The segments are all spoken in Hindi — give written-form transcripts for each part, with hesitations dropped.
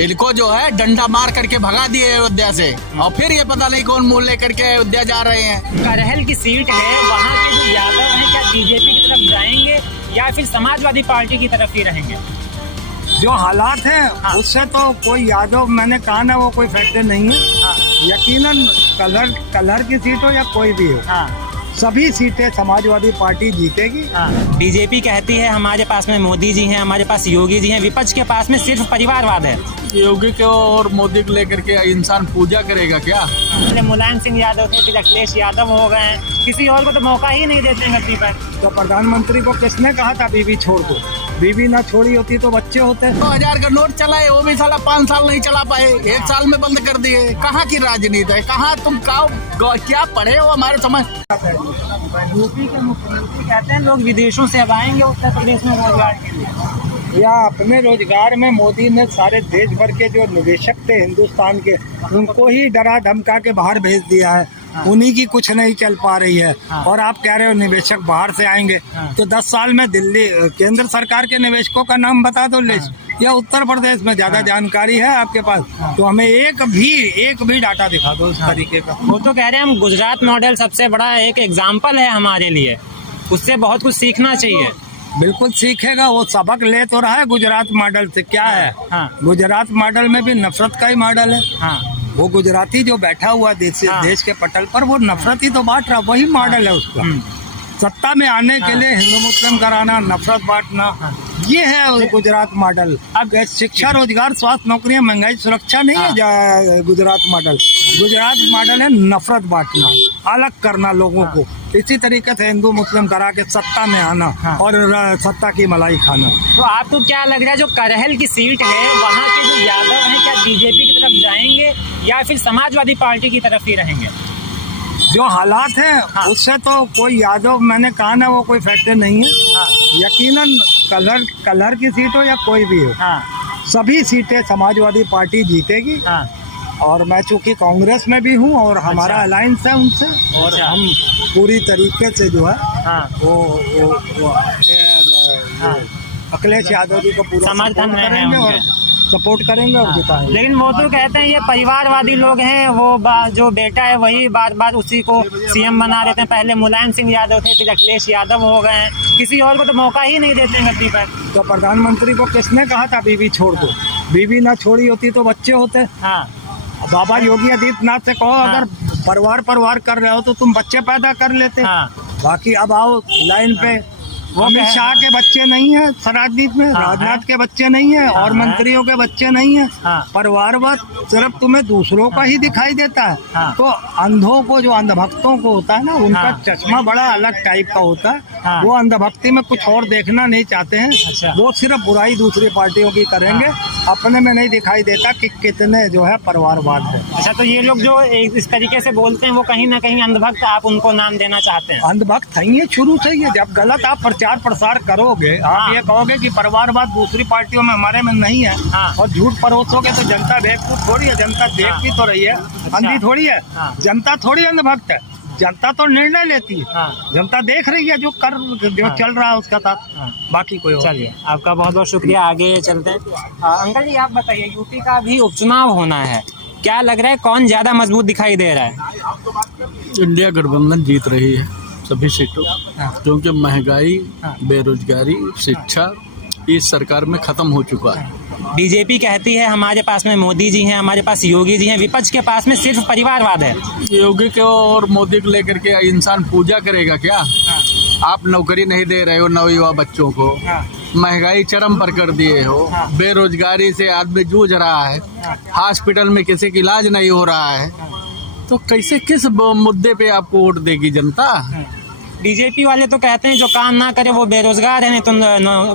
इनको जो है डंडा मार करके भगा दिए अयोध्या से, और फिर ये पता नहीं कौन मुंह लेकर के अयोध्या जा रहे हैं। करहल की सीट है, वहाँ के जो यादव हैं क्या बीजेपी की तरफ जाएंगे या फिर समाजवादी पार्टी की तरफ ही रहेंगे? जो हालात हैं उससे तो कोई यादव, मैंने कहा ना, वो कोई फैक्टर नहीं है। यकीनन कलर की सीट हो या कोई भी हो, सभी सीटें समाजवादी पार्टी जीतेगी। बीजेपी कहती है हमारे पास में मोदी जी हैं, हमारे पास योगी जी हैं, विपक्ष के पास में सिर्फ परिवारवाद है। योगी को और मोदी को लेकर के इंसान पूजा करेगा क्या? मुलायम सिंह यादव थे, फिर अखिलेश यादव हो गए हैं, किसी और को तो मौका ही नहीं देते हैं गद्दी पर। तो प्रधानमंत्री को किसने कहा था बीवी छोड़ दो? बीवी ना छोड़ी होती तो बच्चे होते। 2000 का नोट चलाए, वो भी साला 5 साल नहीं चला पाए, 1 साल में बंद कर दिए। कहाँ की राजनीति है? कहाँ तुम क्या पढ़े हो हमारे समझ? यूपी के मुख्यमंत्री कहते हैं लोग विदेशों से अब आएंगे उत्तर प्रदेश में रोजगार के लिए। या अपने रोजगार में मोदी ने सारे देश भर के जो निवेशक थे हिंदुस्तान के, उनको ही डरा धमका के बाहर भेज दिया है। उन्हीं की कुछ नहीं चल पा रही है। और आप कह रहे हो निवेशक बाहर से आएंगे, तो 10 साल में दिल्ली केंद्र सरकार के निवेशकों का नाम बता दो लिस्ट, या उत्तर प्रदेश में ज्यादा जानकारी है आपके पास तो हमें एक भी डाटा दिखा दो उस तरीके का। वो तो कह रहे हैं हम गुजरात मॉडल सबसे बड़ा एक एग्जाम्पल है हमारे लिए, उससे बहुत कुछ सीखना चाहिए। बिल्कुल सीखेगा, वो सबक ले तो रहा है गुजरात मॉडल से। क्या है, गुजरात मॉडल में भी नफरत का ही मॉडल है। वो गुजराती जो बैठा हुआ देश के पटल पर, वो नफरत ही तो बांट रहा, वही मॉडल है उसका। सत्ता में आने के लिए हिंदू मुस्लिम कराना, नफरत बांटना, ये है गुजरात मॉडल। अब शिक्षा, रोजगार, स्वास्थ्य, नौकरियां, महंगाई, सुरक्षा नहीं है गुजरात मॉडल। गुजरात मॉडल है नफरत बांटना, अलग करना लोगों को। इसी तरीके से हिंदू मुस्लिम करा के सत्ता में आना और सत्ता की मलाई खाना। तो आपको क्या लग रहा है जो करहल की सीट है, वहाँ के जो यादव हैं क्या बीजेपी की तरफ जाएंगे या फिर समाजवादी पार्टी की तरफ ही रहेंगे? जो हालात हैं उससे तो कोई यादव, मैंने कहा ना, वो कोई फैक्टर नहीं है। यकीनन कलर की सीट हो या कोई भी हो, सभी सीटें समाजवादी पार्टी जीतेगी। और मैं चूंकि कांग्रेस में भी हूँ और हमारा अलायंस है उनसे, और हम पूरी तरीके से जो है वो अखिलेश यादव जी को पूरा समर्थन करेंगे और सपोर्ट करेंगे और जिताएंगे। लेकिन वो तो कहते हैं ये परिवारवादी लोग हैं, वो जो बेटा है वही बार बार उसी को सीएम बना देते हैं। पहले मुलायम सिंह यादव थे, फिर अखिलेश यादव हो गए हैं, किसी और को तो मौका ही नहीं देते हैं गद्दी पर। तो प्रधानमंत्री को किसने कहा था बीवी छोड़ दो? बीवी ना छोड़ी होती तो बच्चे होते। बाबा योगी आदित्यनाथ से कहो अगर परिवार कर रहे हो तो तुम बच्चे पैदा कर लेते। बाकी अब आओ लाइन पे, अमित शाह के बच्चे नहीं है राजनीति में, राजनाथ के बच्चे नहीं है, और मंत्रियों के बच्चे नहीं है। परिवारवाद सिर्फ तुम्हें दूसरों का ही दिखाई देता है। तो अंधों को, जो अंधभक्तों को होता है ना, उनका चश्मा बड़ा अलग टाइप का होता है। वो अंधभक्ति में कुछ और देखना नहीं चाहते हैं। वो सिर्फ बुराई दूसरी पार्टियों की करेंगे, अपने में नहीं दिखाई देता कि कितने जो है परिवारवाद है। अच्छा, तो ये लोग जो इस तरीके से बोलते हैं वो कहीं ना कहीं अंधभक्त आप उनको नाम देना चाहते हैं? अंधभक्त है शुरू से ही। जब गलत आप प्रचार प्रसार करोगे, आप ये कहोगे कि परिवारवाद दूसरी पार्टियों में हमारे में नहीं है, और झूठ परोसोगे तो जनता बेवकूफ थोड़ी है, जनता देख भी तो रही है, अंधी थोड़ी है। जनता थोड़ी अंधभक्त है, जनता तो निर्णय लेती है। जनता देख रही है जो चल रहा है उसका साथ, बाकी कोई और। चलिए, आपका बहुत बहुत शुक्रिया, आगे चलते हैं। अंकल जी आप बताइए, यूपी का भी उपचुनाव होना है, क्या लग रहा है कौन ज्यादा मजबूत दिखाई दे रहा है? इंडिया गठबंधन जीत रही है सभी सीटों, क्योंकि महंगाई, बेरोजगारी, शिक्षा इस सरकार में खत्म हो चुका है। बीजेपी कहती है हमारे पास में मोदी जी हैं, हमारे पास योगी जी हैं, विपक्ष के पास में सिर्फ परिवारवाद है। योगी को और मोदी को लेकर के इंसान पूजा करेगा क्या? आप नौकरी नहीं दे रहे हो नवयुवा बच्चों को, महंगाई चरम पर कर दिए हो, बेरोजगारी से आदमी जूझ रहा है, हॉस्पिटल में किसी का इलाज नहीं हो रहा है, तो कैसे, किस मुद्दे पे आपको वोट देगी जनता? बीजेपी वाले तो कहते हैं जो काम ना करे वो बेरोजगार है, नहीं तो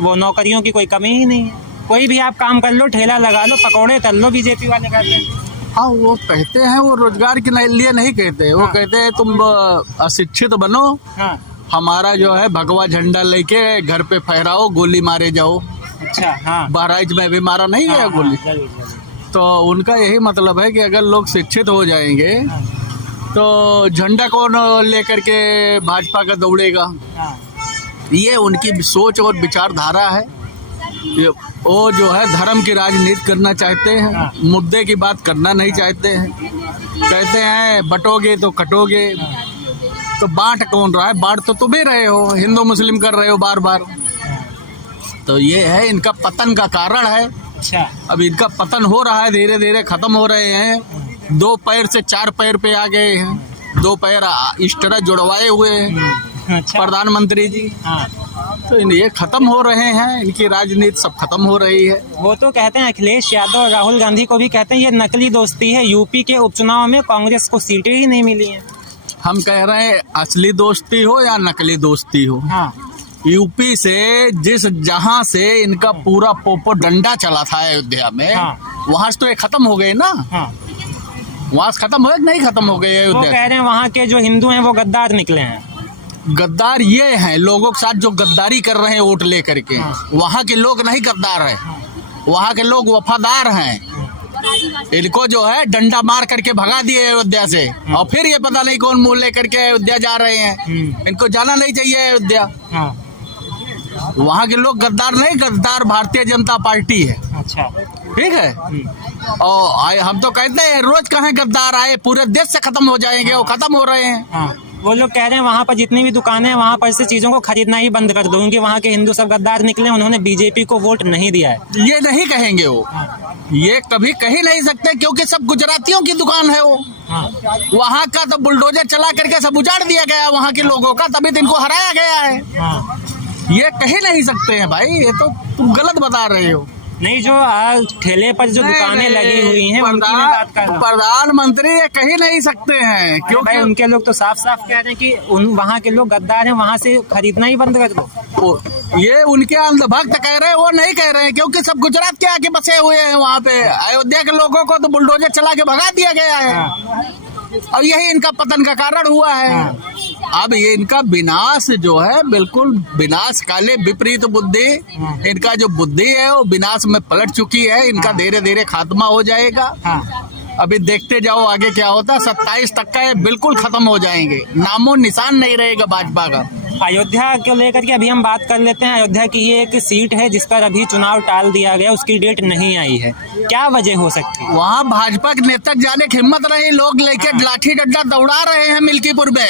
वो नौकरियों की कोई कमी ही नहीं है, कोई भी आप काम कर लो, ठेला लगा लो, पकौड़े तल लो, बीजेपी वाले कहते हैं। हाँ, वो कहते हैं, वो रोजगार के लिए नहीं कहते, वो कहते हैं तुम अशिक्षित बनो, हमारा जो है भगवा झंडा लेके घर पे फहराओ, गोली मारे जाओ। अच्छा, बहराइच में भी मारा नहीं गया गोली। तो उनका यही मतलब है कि अगर लोग शिक्षित हो जाएंगे तो झंडा कौन लेकर के भाजपा का दौड़ेगा। ये उनकी सोच और विचारधारा है। वो जो है धर्म की राजनीति करना चाहते हैं, मुद्दे की बात करना नहीं चाहते हैं। कहते हैं बटोगे तो कटोगे, तो बांट कौन रहा है? बांट तो तुम ही रहे हो, हिंदू मुस्लिम कर रहे हो बार बार। तो ये है इनका पतन का कारण है। अच्छा, अब इनका पतन हो रहा है, धीरे धीरे खत्म हो रहे हैं। 2 पैर से 4 पैर पे आ गए हैं, 2 पैर इस तरह जुड़वाए हुए हैं अच्छा। प्रधानमंत्री जी। तो ये खत्म हो रहे हैं, इनकी राजनीति सब खत्म हो रही है। वो तो कहते हैं अखिलेश यादव और राहुल गांधी को भी कहते हैं ये नकली दोस्ती है। यूपी के उपचुनाव में कांग्रेस को सीटें ही नहीं मिली हैं। हम कह रहे हैं असली दोस्ती हो या नकली दोस्ती हो, यूपी से जहां से इनका पूरा पोपो डंडा चला था अयोध्या में, वहां से तो ये खत्म हो गए ना। वहां से खत्म हो नहीं खत्म हो गए वो अयोध्या। कह रहे हैं वहाँ के जो हिंदू हैं वो गद्दार निकले हैं। गद्दार ये हैं लोगों के साथ जो गद्दारी कर रहे हैं वोट लेकर के। वहाँ के लोग नहीं गद्दार हैं, वहाँ के लोग वफादार हैं। इनको जो है डंडा मार करके भगा दिए अयोध्या से, और फिर ये पता नहीं कौन मुंह लेकर के अयोध्या जा रहे हैं। इनको जाना नहीं चाहिए अयोध्या। वहाँ के लोग गद्दार नहीं, गद्दार भारतीय जनता पार्टी है। अच्छा, ठीक है। और हम तो कहते हैं रोज कहाँ गद्दार आए, पूरे देश से खत्म हो जाएंगे, वो खत्म हो रहे हैं। वो लोग कह रहे हैं वहाँ पर जितनी भी दुकानें हैं वहाँ पर से चीजों को खरीदना ही बंद कर दो, क्योंकि वहाँ के हिंदू सब गद्दार निकले, उन्होंने बीजेपी को वोट नहीं दिया है। ये नहीं कहेंगे वो, ये कभी कह नहीं सकते, क्योंकि सब गुजरातियों की दुकान है वो। वहाँ का तो बुलडोजर चला करके सब उजाड़ दिया गया वहाँ के लोगों का, तभी तो इनको हराया गया है। ये कह नहीं सकते हैं भाई, ये तो तुम गलत बता रहे हो। नहीं, जो ठेले पर जो दुकानें लगी हुई हैं उनकी मैं बात कर रहा हूं। प्रधानमंत्री ये कह नहीं सकते हैं, क्योंकि उनके लोग तो साफ साफ कह रहे हैं कि वहाँ के लोग गद्दार हैं, वहाँ से खरीदना ही बंद कर दो। ये उनके अंधभक्त कह रहे हैं, वो नहीं कह रहे हैं, क्योंकि सब गुजरात के आके बसे हुए हैं वहाँ पे। अयोध्या के लोगों को तो बुलडोजर चला के भगा दिया गया है, और यही इनका पतन का कारण हुआ है। अब ये इनका विनाश जो है बिल्कुल विनाश काले विपरीत बुद्धि, इनका जो बुद्धि है वो विनाश में पलट चुकी है। इनका धीरे धीरे खात्मा हो जाएगा। अभी देखते जाओ आगे क्या होता है। 27 तक का ये बिल्कुल खत्म हो जाएंगे, नामो निशान नहीं रहेगा भाजपा का। अयोध्या को लेकर के अभी हम बात कर लेते हैं। अयोध्या की ये एक सीट है जिस पर अभी चुनाव टाल दिया गया, उसकी डेट नहीं आई है। क्या वजह हो सकती है? वहाँ भाजपा के नेता जाने की हिम्मत नहीं, लोग लेके लाठी डंडा दौड़ा रहे हैं मिल्कीपुर में।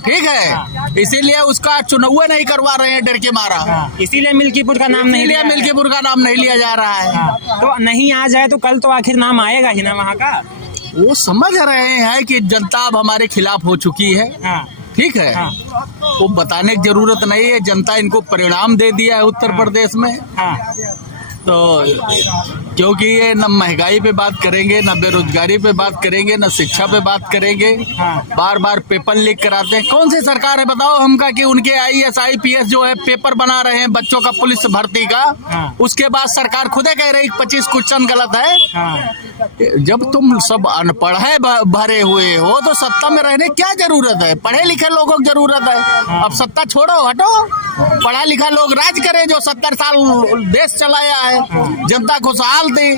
ठीक है, इसीलिए उसका चुनाव नहीं करवा रहे हैं डर के मारा। इसीलिए मिल्कीपुर का नाम नहीं लिया, मिल्कीपुर का नाम नहीं लिया जा रहा है। तो नहीं आ जाए तो कल तो आखिर नाम आएगा ही ना वहाँ का। वो समझ रहे हैं कि जनता अब हमारे खिलाफ हो चुकी है। ठीक है, वो बताने की जरूरत नहीं है, जनता इनको परिणाम दे दिया है उत्तर प्रदेश में। तो क्योंकि ये न महंगाई पे बात करेंगे, न बेरोजगारी पे बात करेंगे, न शिक्षा पे बात करेंगे। बार बार पेपर लीक कराते हैं। कौन सी सरकार है बताओ हमका कि उनके IAS IPS जो है पेपर बना रहे हैं बच्चों का पुलिस भर्ती का, उसके बाद सरकार खुदे कह रही 25 क्वेश्चन गलत है। जब तुम सब अनपढ़ है भरे हुए हो तो सत्ता में रहने क्या जरूरत है? पढ़े लिखे लोगों की जरूरत है। अब सत्ता छोड़ो, हटो, पढ़ा लिखा लोग राज करे, जो 70 साल देश चलाया है, जनता खुशहाल थी।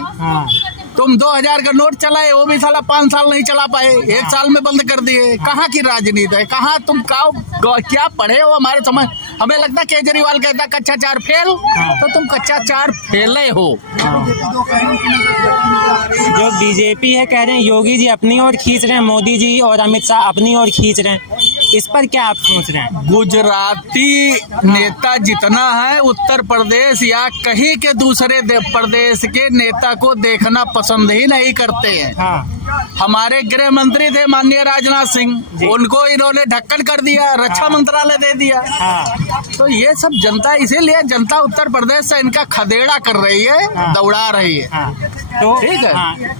तुम 2000 का नोट चलाए, वो भी साला 5 साल नहीं चला पाए, 1 साल में बंद कर दिए। कहाँ की राजनीति है? कहाँ तुम क्या पढ़े हो? हमारे समझ हमें लगता है केजरीवाल कहता कक्षा 4 फेल, तो तुम कक्षा 4 फेले हो। जो बीजेपी है कह रहे हैं योगी जी अपनी ओर खींच रहे हैं, मोदी जी और अमित शाह अपनी ओर खींच रहे हैं। इस पर क्या आप सोच रहे हैं? गुजराती नेता जितना है उत्तर प्रदेश या कहीं के दूसरे प्रदेश के नेता को देखना पसंद ही नहीं करते हैं। हमारे गृह मंत्री थे माननीय राजनाथ सिंह, उनको इन्होंने ढक्कन कर दिया, रक्षा मंत्रालय दे दिया। तो ये सब जनता, इसीलिए जनता उत्तर प्रदेश से इनका खदेड़ा कर रही है, दौड़ा रही है। तो ठीक है।